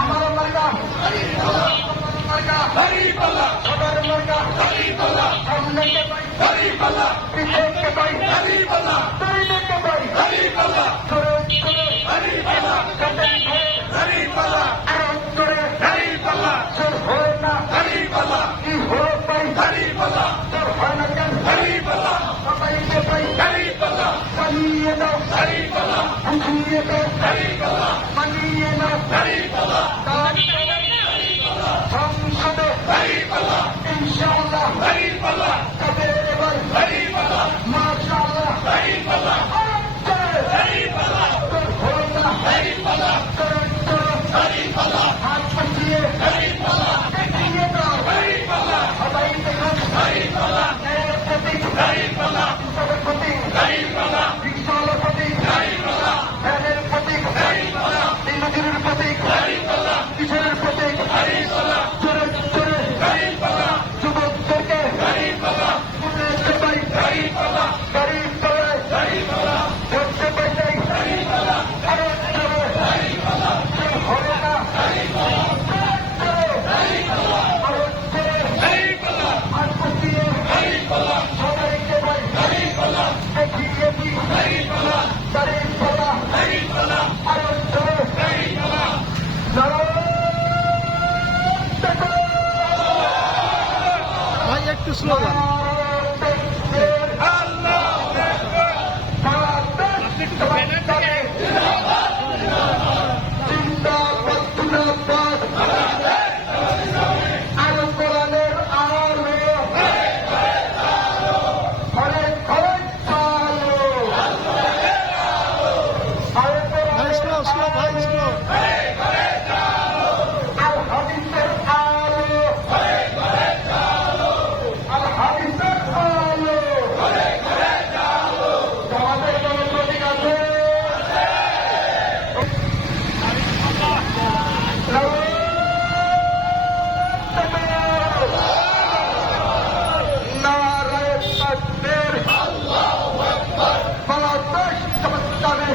আমার মার্কা দাঁড়িপাল্লা, সবার মার্কা দাঁড়িপাল্লা, সামনে কে পাই দাঁড়িপাল্লা, পিছনে কে পাই দাঁড়িপাল্লা, দুইনে কে পাই দাঁড়িপাল্লা, ধরে ধরে দাঁড়িপাল্লা, কাটে ধরে দাঁড়িপাল্লা, আরো ধরে দাঁড়িপাল্লা, তোর হয় না দাঁড়িপাল্লা, কি হলো পাই দাঁড়িপাল্লা, তোর হয় না কেন দাঁড়িপাল্লা, সবাই কে পাই দাঁড়িপাল্লা, মানিয়ে নাও দাঁড়িপাল্লা, বুঝিয়ে দাও দাঁড়িপাল্লা, মানিয়ে নাও দাঁড়িপাল্লা, সংসদে দাঁড়িপাল্লা, ইনশাআল্লাহ দাঁড়িপাল্লা, তবে এবার দাঁড়িপাল্লা, মাশাআল্লাহ দাঁড়িপাল্লা, দাঁড়িপাল্লা, তোর হলো না দাঁড়িপাল্লা, তোর দাঁড়িপাল্লা, হাত পাঠিয়ে দাঁড়িপাল্লা, দেখিয়ে দাও দাঁড়িপাল্লা, সবাই দেখুন দাঁড়িপাল্লা, ন্যায়ের প্রতীক দাঁড়িপাল্লা, ইনসাফের প্রতীক দাঁড়িপাল্লা, রিকশাওয়ালার প্রতীক দাঁড়িপাল্লা, ভ্যানের প্রতীক দাঁড়িপাল্লা, দিনমজুরের প্রতীক দাঁড়িপাল্লা, কিশোরের প্রতীক দাঁড়িপাল্লা, চোরে চোরে দাঁড়িপাল্লা, যুবকদেরকে দাঁড়িপাল্লা, উন্নয়নকে পাই দাঁড়িপাল্লা, দাঁড়িপাল্লায় দাঁড়িপাল্লা, ধরতে পাই নাই দাঁড়িপাল্লা, আরো চোরে দাঁড়িপাল্লা, চোর হবে না দাঁড়িপাল্লা, আরো চোরে দাঁড়িপাল্লা, হাত পাঠিয়ে দাঁড়িপাল্লা, সবাইকে পাই দাঁড়িপাল্লা, দেখিয়ে দিই দাঁড়িপাল্লা, দাঁড়িপাল্লা, দাঁড়িপাল্লা, আরো চোরে দাঁড়িপাল্লা, ভাই একটু স্লোগান আরো কোরআনের আলো ঘরে ঘরে চালো, আরো ভাই স্লো স্লো ভাই স্লো আল হাদিসের আলো, আল হাদিসের আলো, আমাদের কোনো প্রতীক আছে? নারায়ে তাকবীর, বাংলাদেশ জামাত-ইসলামী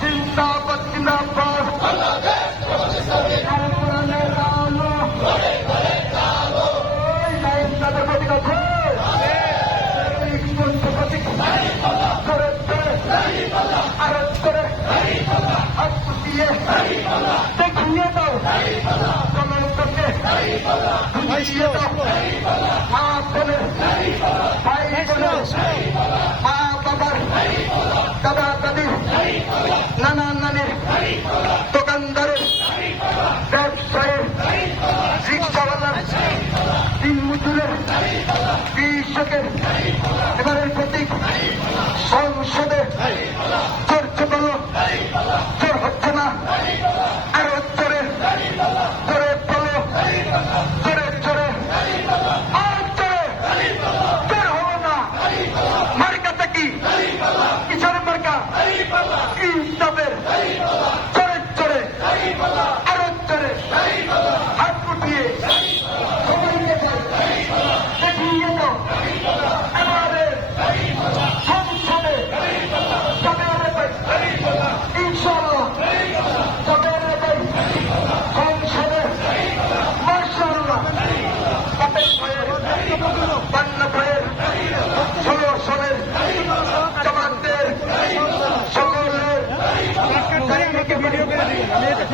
জিন্দাবাদ জিন্দাবাদ, আল কোরআনের আলো, ওই নায়েব তাদের প্রতীক আছে? এই পঞ্চ প্রতীক ধরে ধরে আরো ধরে হাত পুষিয়ে দেখিয়ে দাও জনগণকে, ভাই স্লো বুঝিয়ে দাও স্লো মা বলে ভাই বলে মা বাবার দাদা দাদির নানা নানির দোকানদারের ব্যবসায়ের রিক্সাওয়ালার দিনমজুরের কৃষকের এবারের প্রতীক সংসদে চলছে বলো চোর হচ্ছে না আরো চোরে চোরে বলো চোরে চোরে আর চোরে চোর হলো না মার্কাটা কি কিশোরের মার্কা ইনসাফের